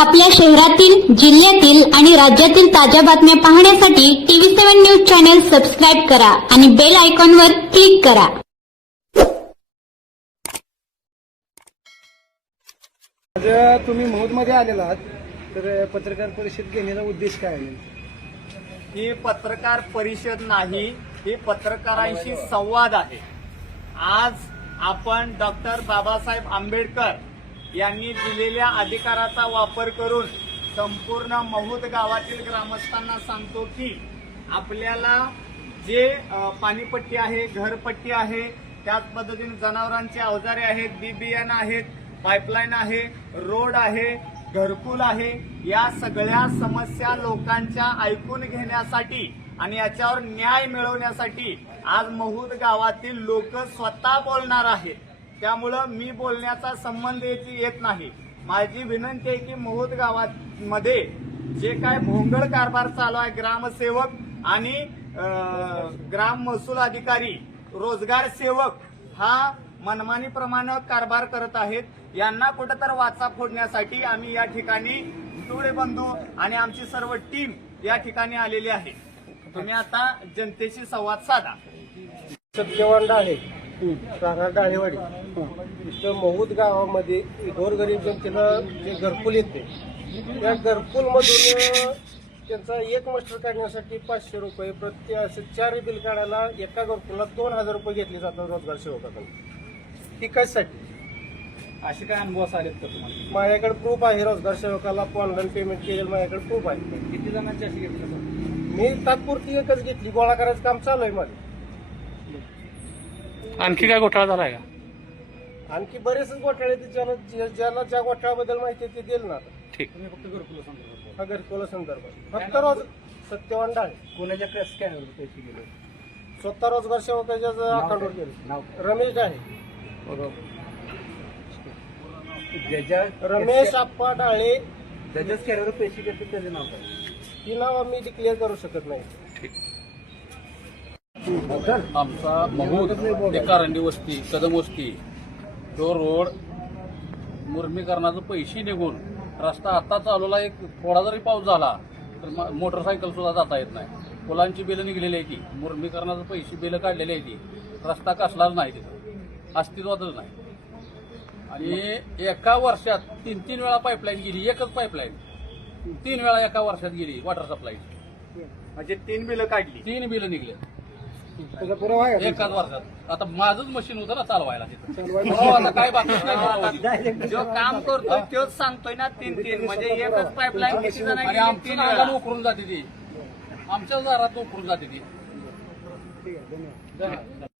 आपल्या शहरातील, जिल्ह्यातील आणि राज्यातील ताज्या बातम्या पाहण्यासाठी TV7 न्यूज चॅनल सबस्क्राईब करा आणि बेल आयकॉनवर क्लिक करा. आज तुम्ही मौदमध्ये आलेला आहात, तर पत्रकार परिषद घेण्याचा उद्देश काय आहे? ही पत्रकार परिषद नाही, ही पत्रकारांशी संवाद आहे. आज आपण डॉक्टर बाबासाहेब आंबेडकर यांनी दिलेल्या अधिकाराचा वापर करून संपूर्ण महूद गावातील ग्रामस्थांना सांगतो की आपल्याला जे पाणीपट्टी आहे, घरपट्टी आहे, त्याच पद्धतीने जनावरांचे अवजारे आहेत, बी बियाणं आहेत, पाईपलाईन आहे, रोड आहे, घरकुल आहे, या सगळ्या समस्या लोकांच्या ऐकून घेण्यासाठी आणि याच्यावर न्याय मिळवण्यासाठी आज महूद गावातील लोक स्वतः बोलणार आहेत. त्यामुळं मी बोलण्याचा संबंध येत नाही. माझी विनंती आहे की महूद गावामध्ये जे काय भोंगळ कारभार चालू आहे, ग्रामसेवक आणि ग्राम महसूल अधिकारी, रोजगार सेवक हा मनमानीप्रमाणे कारभार करत आहेत. यांना कुठेतरी वाचा फोडण्यासाठी आम्ही या ठिकाणी टोळे बंधू आणि आमची सर्व टीम या ठिकाणी आलेली आहे. तुम्ही आता जनतेशी संवाद साधा. सत्यवांडा आहे, राहणार डाळेवाडी. इथं महूद गावामध्ये गोरगरीब जनतेला जे घरकुल येते, त्या घरकुलमधून त्यांचा एक मस्टर काढण्यासाठी 500 रुपये प्रति, असे 4 बिल काढायला एका घरकुलला 2000 रुपये घेतले जातात रोजगार सेवकाकडून. ही कशासाठी? असे काय अनुभव आलेत का तुम्हाला? माझ्याकडे प्रूफ आहे. रोजगार सेवकाला ऑनलाईन पेमेंट केलेलं माझ्याकडे प्रूफ आहे. किती जणांची अशी घेतली? मी तात्पुरती एकच घेतली. गोळा करायचं काम चालू आहे माझं. आणखी काय घोटाळा झालाय का? आणखी बरेच घोटाळे ज्याला ज्या घोटाळ्याबद्दल माहिती आहे ते देईल ना. ठीक. तुम्ही फक्त घरकुला संदर्भात? हा, घरकुला संदर्भात फक्त रोज सत्यवांडा आहे. कोणाच्या स्कॅनरवर पैसे गेले? स्वतः रोजगार सेवकाच्या अकाउंटवर गेले. रमेश आहे, रमेश आप्पा डाळे. ज्याच्या स्कॅनरवर पैसे घेतले त्याचे नाव काय? ही नाव मी डिक्लेअर करू शकत नाही. आमचा महूद कारंडी वस्ती, कदम वस्ती, तो रोड मुरमीकरणाचे पैसे निघून रस्ता आता चालवला. एक थोडा जरी पाऊस झाला तर मोटरसायकल सुद्धा जाता येत नाही. पुलांची बिलं निघलेली आहे, की मुरमीकरणाचे पैसे बिलं काढलेली आहे, ती रस्ता कसलाच नाही, तिथं अस्तित्वातच नाही. आणि एका वर्षात 3 वेळा पाईपलाईन गेली. एकच पाईपलाईन 3 वेळा एका वर्षात गेली वॉटर सप्लाय. म्हणजे 3 बिलं काढली, 3 बिलं निघले त्याचा पुरावा आहे. एकाच वर्षात. आता माझंच मशीन होतं ना चालवायला तिथं. आता काय बाकीच नाही. जो काम करतोय तोच सांगतोय ना 3 म्हणजे एकच पाईपलाईन किती जण आणि आमच्या नागाला उकरून जाते ती, आमच्या दारात उकरून जाते ती.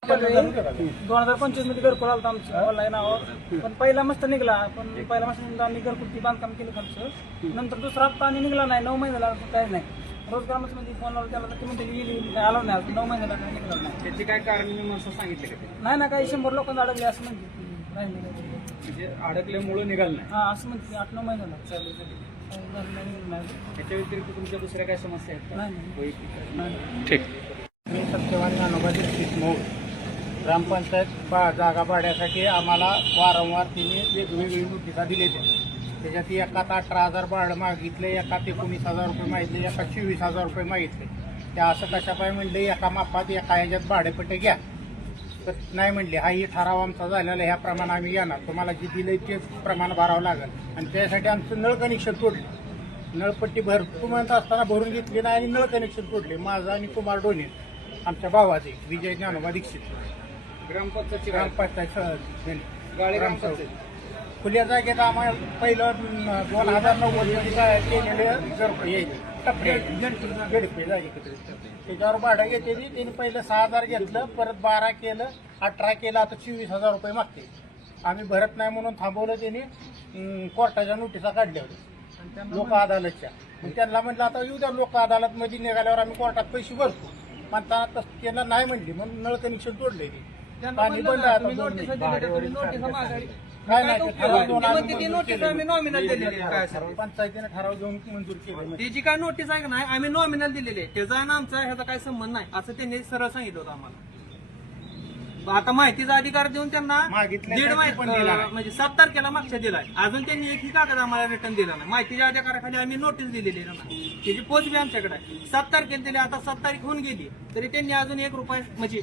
2025 मध्ये घरकुल आलं आमचं ऑनलाईन नावावर. पण पहिला मस्त निघला, पण पहिला मस्त आम्ही घरकुलची बांधकाम केलं आमचं. नंतर दुसरा हप्ता आणि निघला नाही. 9 महिन्याला काहीच नाही. रोजगार मध्ये फोनवर त्याला ते म्हणते आलो नाही, 9 महिन्याला काही निघाला नाही. त्याची काय कारण मी म्हणून सांगितलं का? नाही ना, काही 100 लोकांना अडकले असं म्हणते. राहिले म्हणजे अडकल्यामुळे निघालं नाही. हा असं म्हणते. 8-9 महिन्याला चालू झाली. त्याच्या व्यतिरिक्त तुमच्या दुसऱ्या काय समस्या आहेत का? नाही. ठीक. मी सत्यवान ज्ञानोबा महूद. ग्रामपंचायत जागा भाड्यासाठी आम्हाला वारंवार तिने वेगवेगळी नोटिसा दिलेल्या. त्याच्यात एकात 18,000 भाडं मागितले, एकात 19,000 रुपये मागितले, एकात 24,000 रुपये मागितले. त्या असं कशा पाय म्हणले, एका मापात एका ह्याच्यात भाडेपट्टे घ्या. तर नाही म्हणले, हाही ठराव आमचा झालेला, ह्या प्रमाणे आम्ही येणार, तुम्हाला जे दिलं तेच प्रमाण भरावं लागेल. आणि त्यासाठी आमचं नळ कनेक्शन तोडलं. नळपट्टी भरपूर म्हणत असताना भरून घेतली नाही आणि नळ कनेक्शन तोडले. माझं आणि कुमार डोने आमच्या भावाचे, विजय ज्ञानोबा दीक्षित. ग्रामपंचायत खुल्या जागेत आम्हाला पहिलं 2009 मध्ये केलेले टप्पे गडपे जागे त्याच्यावर भाडं घेते. त्यांनी पहिलं 6,000 घेतलं, परत 12 केलं, 18 केलं, आता 24,000 रुपये मागते. आम्ही भरत नाही म्हणून थांबवलं. त्यांनी कोर्टाच्या नोटिसा काढल्या होत्या लोक अदालतच्या. त्यांना म्हटलं आता येऊ द्या लोक अदालत मध्ये निघाल्यावर आम्ही कोर्टात पैसे भरतो. म्हणताना तसं त्यांना नाही म्हणली, म्हणून नळ कनेक्शन तोडले. पाणी बंद आहे. पंचायतीने ठराव घेऊन मंजूर केलं. त्याची काय नोटीस आहे का नाही, आम्ही नॉमिनल दिलेली आहे. त्याचा आहे ना आमचा ह्याचा काय संबंध नाही असं त्यांनी सरळ सांगितलं होतं आम्हाला. आता माहितीचा अधिकार देऊन त्यांना मागितल्यासाठी पण दिला नाही. म्हणजे 7 तारखेला मागच्या दिलाय. अजून त्यांनी एकही कागद आम्हाला रिटर्न दिला नाही. माहितीच्या अधिकाराखाली आम्ही नोटीस दिलेली आहे त्यांना. त्याची पोच बी आमच्याकडे आहे. 7 तारखेला दिली, आता 7 तारीख होऊन गेली तरी त्यांनी अजून ₹1 म्हणजे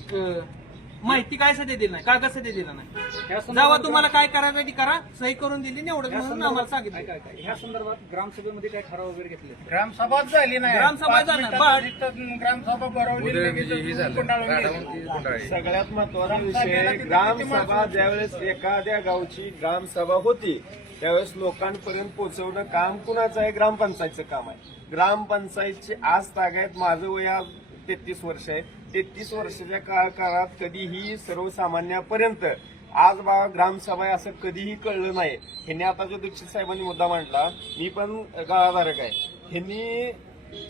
माहिती काय सध्या दिली नाही, कागद सध्या दिला नाही. जेव्हा तुम्हाला काय करायचं ते करा, सही करून दिली नाही एवढंच म्हणून आम्हाला सांगितलं. ह्या संदर्भात ग्रामसभेमध्ये काय ठराव वगैरे घेतले? ग्रामसभाच झाली नाही. ग्रामसभा 5 झाली. मिनिटात तिथं ग्रामसभा भरवली, लगेच कुंडाळून गेली. सगळ्यात महत्वाचा विषय, ग्रामसभा ज्यावेळेस एखाद्या गावची ग्रामसभा होती त्यावेळेस लोकांपर्यंत पोहोचवणं काम कुणाचं आहे? ग्रामपंचायतचं काम आहे. ग्रामपंचायतची आज तागायत, माझं वय आज 33 वर्ष आहे. 33 वर्षाच्या काळात कधीही सर्वसामान्यापर्यंत आज बाबा ग्रामसभा आहे असं कधीही कळलं नाही. ह्यांनी आता जो दीक्षित साहेबांनी मुद्दा मांडला, मी पण गाळाधारक आहे. ह्यांनी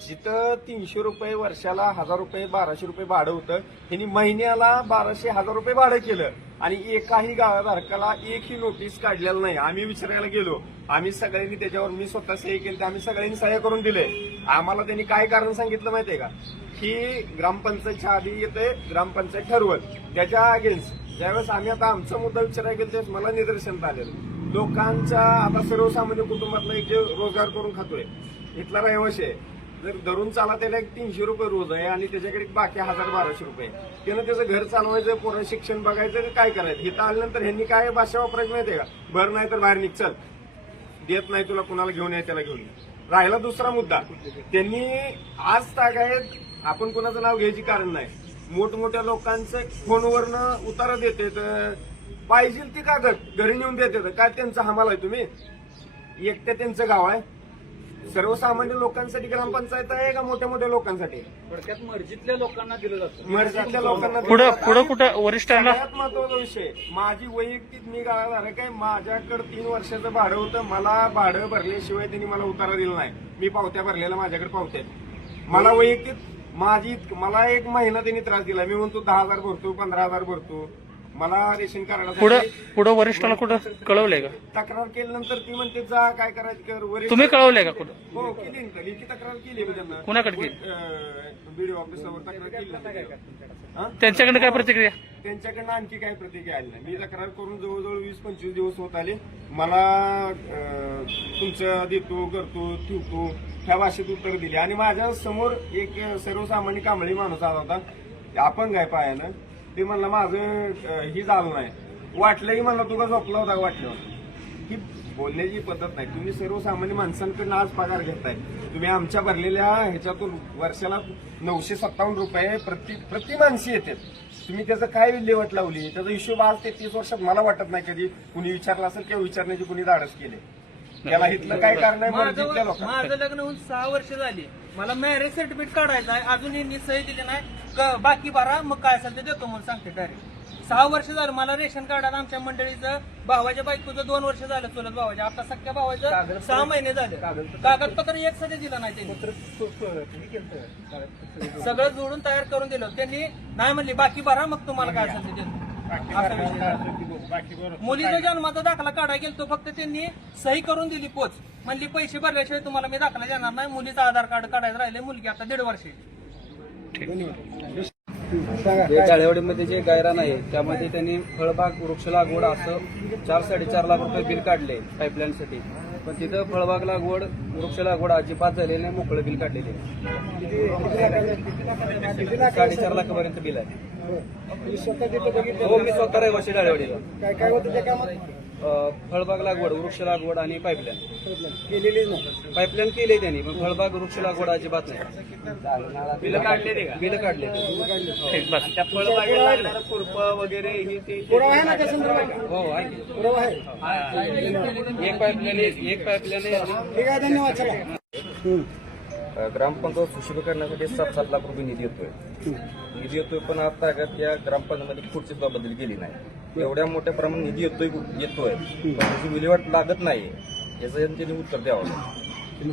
जिथं ₹300 वर्षाला ₹1000 ₹1200 भाडं होतं, ह्यांनी महिन्याला ₹1200-1000 भाडं केलं आणि एकाही गाळाधारकाला एकही नोटीस काढलेलं नाही. आम्ही विचारायला गेलो, आम्ही सगळ्यांनी त्याच्यावर, मी स्वतः सही केली, आम्ही सगळ्यांनी सह्या करून दिले. आम्हाला त्यांनी काय कारण सांगितलं माहितीये का, की ग्रामपंचायतच्या आधी येते ग्रामपंचायत ठरवल, त्याच्या अगेन्स्ट ज्यावेळेस आम्ही आता आमचा मुद्दा विचारायला गेलो त्यावेळेस मला निदर्शनात आलेलं, लोकांच्या आता सर्वसामान्य कुटुंबातला एक जे रोजगार करून खातोय इथला रहिवासी आहे, जर धरून चाला त्याला एक ₹300 रोज आहे आणि त्याच्याकडे बाकी ₹1000-1200 त्यानं त्याचं घर चालवायचं, पोरं शिक्षण बघायचं, काय करायचं. इथं आल्यानंतर ह्यांनी काय भाषा वापरायची माहितीये का, भर नाही तर बाहेर निघ, चल, देत नाही तुला, कुणाला घेऊन ये त्याला घेऊन ये. राहिला दुसरा मुद्दा, त्यांनी आज तागायत, आपण कुणाचं नाव घ्यायची कारण नाही, मोठमोठ्या लोकांचं फोनवरनं उतारा देते, पाहिजे ती कागद घरी नेऊन देते. काय त्यांचा हमाल आहे तुम्ही? एकट्या त्यांचं गाव आहे. सर्वसामान्य लोकांसाठी ग्रामपंचायत आहे का मोठ्या मोठ्या लोकांसाठी? थोडक्यात मर्जीतल्या लोकांना दिलं जातं. मर्जीतल्या लोकांना पुढं कुठं वरिष्ठांना सगळ्यात महत्वाचा विषय, माझी वैयक्तिक मी गाळाधारक आहे. माझ्याकडे 3 वर्षाचं भाडं होतं, मला भाडं भरल्याशिवाय त्यांनी मला उतारा दिला नाही. मी पावत्या भरलेल्या, माझ्याकडे पावत्या आहेत. मला वैयक्तिक मला 1 महिना त्यांनी त्रास दिला. मी म्हणतो 10,000 भरतो, 15,000 भरतो. मला रेशन कार्डासाठी पुढं वरिष्ठाला कुठं कळवलंय का? तक्रार केल्यानंतर ती म्हणते जा काय करायचं कर. वरिष्ठ तुम्ही कळवलंय का कुठं? हो केली ना, लेखी तक्रार केली मी त्यांना. कुणाकडे केली? बीडीओ ऑफिसवर तक्रार केली ना. त्यांच्याकडे काय प्रतिक्रिया? त्यांच्याकडनं आणखी काही प्रतिक्रिया आली नाही. मी तक्रार करून जवळजवळ 20-25 दिवस होत आले. मला तुमचं देतो, करतो, ठेवतो ह्या भाषेत उत्तर दिली आणि माझ्या समोर एक सर्वसामान्य कांबळी माणूस आला होता, अपंग आहे पायानं. ते म्हणलं माझं ही झालं नाही, वाटलंही म्हणलं तुला झोपला होता वाटलं. ही बोलण्याची पद्धत नाही. तुम्ही सर्वसामान्य माणसांकडून आज पगार घेताय, तुम्ही आमच्या भरलेल्या ह्याच्यातून वर्षाला ₹957 प्रति माणसी येते. तुम्ही त्याचं काय विल्हेवाट लावली, त्याचा हिशोब आज 33 वर्षात मला वाटत नाही कधी कुणी विचारला असेल किंवा विचारण्याची कुणी धाडस केले. त्याला इथलं काय कारण आहे? मर्जीतल्या लोकांना. माझं लग्न होऊन 6 वर्ष झाली, मला मॅरेज सर्टिफिकेट काढायचं आहे, अजून यांनी सही दिली नाही. बाकी भरा, मग काय असेल ते देतो म्हणून सांगते डायरेक्ट. 6 वर्ष झालं मला रेशन कार्डाला. आमच्या मंडळीचं भावाच्या बायकोचं 2 वर्ष झालं, चुलत भावाच्या. आता सख्या भावाचं 6 महिने झाले. कागदपत्र एक सध्या दिलं नाही त्यांनी. सगळं जोडून तयार करून दिलं त्यांनी. नाही म्हणली बाकी भरा, मग तुम्हाला काय असेल ते देतो. मुलीचा जन्माचा दाखला काढायला गेलो, फक्त त्यांनी सही करून दिली पोच. म्हणली पैसे भरल्याशिवाय तुम्हाला मी दाखला देणार नाही. मुलीचं आधार कार्ड काढायचं राहिले. मुलगी आता 1.5 वर्षाची. जाळेवाडीमध्ये जे गायरान आहे त्यामध्ये त्यांनी फळबाग वृक्ष लागवड असं 4-4.5 लाख रुपये बिल काढले पाईपलाईनसाठी. पण तिथं फळबाग लागवड वृक्ष लागवड अजिबात झालेली नाही, मोकळं बिल काढलेले. 4.5 लाखापर्यंत बिल आहे. हो, मी स्वतः रहिवासी जाळेवाडीला. काय काय होतं त्या कामात? फळबाग लागवड, वृक्ष लागवड आणि पाईपलाईन. पाईपलाईन केली त्यांनी, पण फळबाग वृक्ष लागवड अजिबात नाही. बिलं काढले ते का? बिल काढले. आणि त्या फळबागेला लागणारं खुरपं वगैरे ही ते आहे ना त्या संदर्भात? हो आहे. पुरावा आहे. एक पाईपलाईन ठीक आहे, धन्यवाद. चला. ग्रामपंचायत सुशोभ करण्यासाठी 7-7 लाख रुपये निधी येतोय. पण आता या ग्रामपंचायतमध्ये पुढची सुद्धा बदल केली नाही. एवढ्या मोठ्या प्रमाणात निधी येतोय पण त्याची विल्हेवाट लागत नाही. याचं त्यांनी उत्तर द्यावं.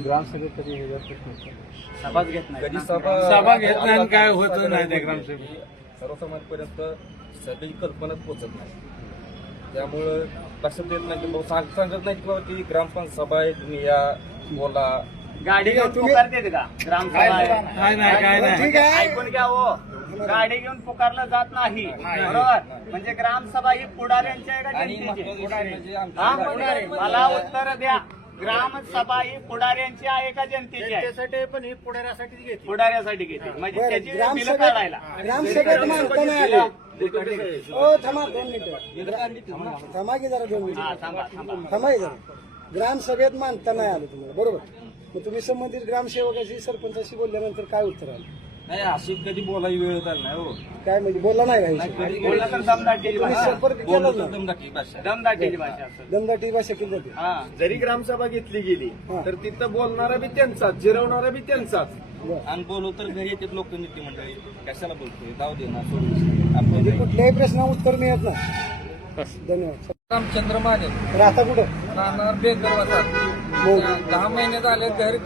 ग्रामसभेत कधी सभाच घेत नाही. कधी सभा घेत नाही आणि काय होत नाही त्या ग्रामसभेत. सर्वसामान्यपर्यंत सगळी कल्पनाच पोचत नाही. त्यामुळं लक्षात देत नाही की सांगत नाही की बाबा ती ग्रामपंचायत सभा आहे, तुम्ही या बोला. गाडी घेऊन पुकारते का ग्रामसभा आहे? काय नाही ऐकून घ्या हो. गाडी घेऊन पुकारलं जात नाही, बरोबर? म्हणजे ग्रामसभा ही पुढाऱ्यांची आहे का जनतेची? हा, पुढारी. मला उत्तर द्या, ग्रामसभा ही पुढाऱ्यांची आहे का जनतेची आहे? त्यासाठी पण ही पुढाऱ्यासाठीच घेतली. पुढाऱ्यासाठी घेतली, म्हणजे त्याची बिलं काढायला. ग्रामसभेत मानता नाही आले. थांबा 2 मिनिटं. थांबा की जरा 2 हा, मिनिटं. थांबा थांबा. थांबा की जरा. ग्रामसभेत मानता नाही आलं तुम्हाला, बरोबर? मग तुम्ही संबंधित ग्रामसेवकाशी सरपंचाशी बोलल्यानंतर काय उत्तर आलं? नाही अशी कधी बोलायची वेळ आली नाही हो. काय म्हणजे बोलला नाही का विषय? बोललं तर दमदाटीची तुम्ही भाषा. संपर्क केला ना? दमदाटी भाषा. दमदाटीची भाषा असते. दमदाटी भाषा केली जाते. हा. जरी ग्रामसभा घेतली गेली हा. तर तिथं बोलणारा बी त्यांचाच, जिरवणारा बी त्यांचाच. बरं. आणि बोलू तर घरी येतात लोक नेते मंडळी, कशाला बोलतोय, जाऊ दे ना, सोडून म्हणजे आपण कुठल्याही प्रश्नावर उत्तर मिळत नाही. धन्यवाद. रामचंद्र माने राहता कुठं? राहणार बेकर वाटात 10 महिने झाले घर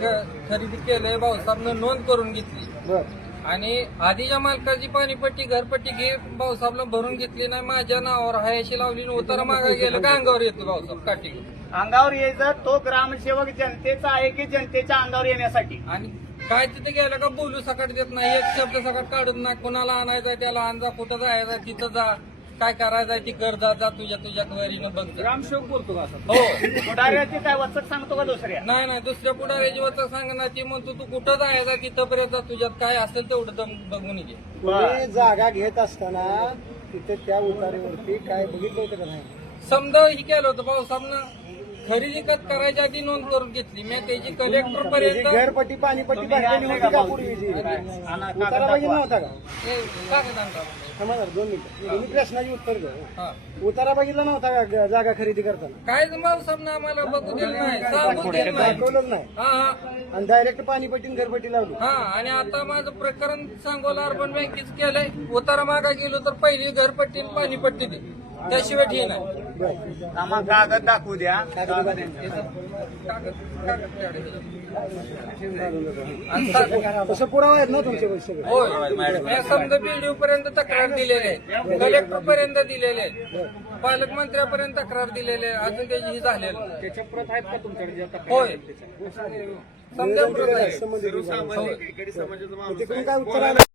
खरेदी केलंय, भाऊसाहेबनं नोंद करून घेतली बरं. आणि आधीच्या मालकाची पाणीपट्टी घरपट्टी घे भाऊसाहेबला भरून घेतली नाही, माझ्या नावावर हायशी लावली, उतारा मागा गेलं का अंगावर येतो भाऊसाहेब काठी घेऊन. अंगावर यायचं, तो ग्रामसेवक जनतेचा आहे की जनतेच्या अंगावर येण्यासाठी? आणि काय तिथे गेलं का बोलू सकाळ देत नाही, एक शब्द सकाळ काढत नाही, कोणाला आणायचा त्याला आणजा, कुठं जायचं तिथं जा, काय करायचं ती कर, जा तुझ्या वरीनं बघ. ग्रामसेवक बोलतो का असं? हो. पुढाऱ्याची काय वचक सांगतो का दुसऱ्या? नाही दुसऱ्या पुढाऱ्याची वचक सांगणार, ती म्हणतो तू कुठं जायचा तिथंपर्यंत तुझ्यात काय असेल तेवढं दम बघून घे. तुम्ही जागा घेत असताना तिथे त्या उतारीवरती काय बघितलं होतं का नाही? समजा ही केलं होतं भाऊसाहेबनं खरेदी करायच्या आधी नोंद करून घेतली, मी त्याची कलेक्टर पर्यंत घरपट्टी पाणीपट्टी भरलेली होती का पूर्वीची? उतारा बघितला नव्हता का? कागद आणला. थांबा जरा 2 मिनिटं. तुम्ही प्रश्नाची उत्तर द्या. हा. उतारा बघितला नव्हता का जागा खरेदी करताना? काय भाऊसाहेबनं आम्हाला बघू दिलं नाही, सांगू दिलं नाही. दाखवलंच नाही हा आणि डायरेक्ट पाणीपट्टी आणि घरपट्टी लावली. हा. आणि आता माझं प्रकरण सांगोला अर्बन बँकेच केलंय, उतारा मागा गेलो तर पहिली घरपट्टी आणि पाणीपट्टी दे, त्याशिवाय ठीक नाही. बरं. आम्हाला कागद दाखवू द्या. कागद तसं पुरावा आहेत ना तुमच्या सगळे? होय. मी समजा बीडीओ पर्यंत तक्रार दिलेली आहे, कलेक्टर पर्यंत दिलेले आहे, पालकमंत्र्यापर्यंत तक्रार दिलेली आहे, अजून त्याची ही झालेली नाही. त्याच्या प्रत आहेत का तुमच्याकडे? होय. समजा प्रत आहे. संबंधित सर्वसामान्य इकडे समाजाचं माणूस तिकडून काय उत्तर आलं?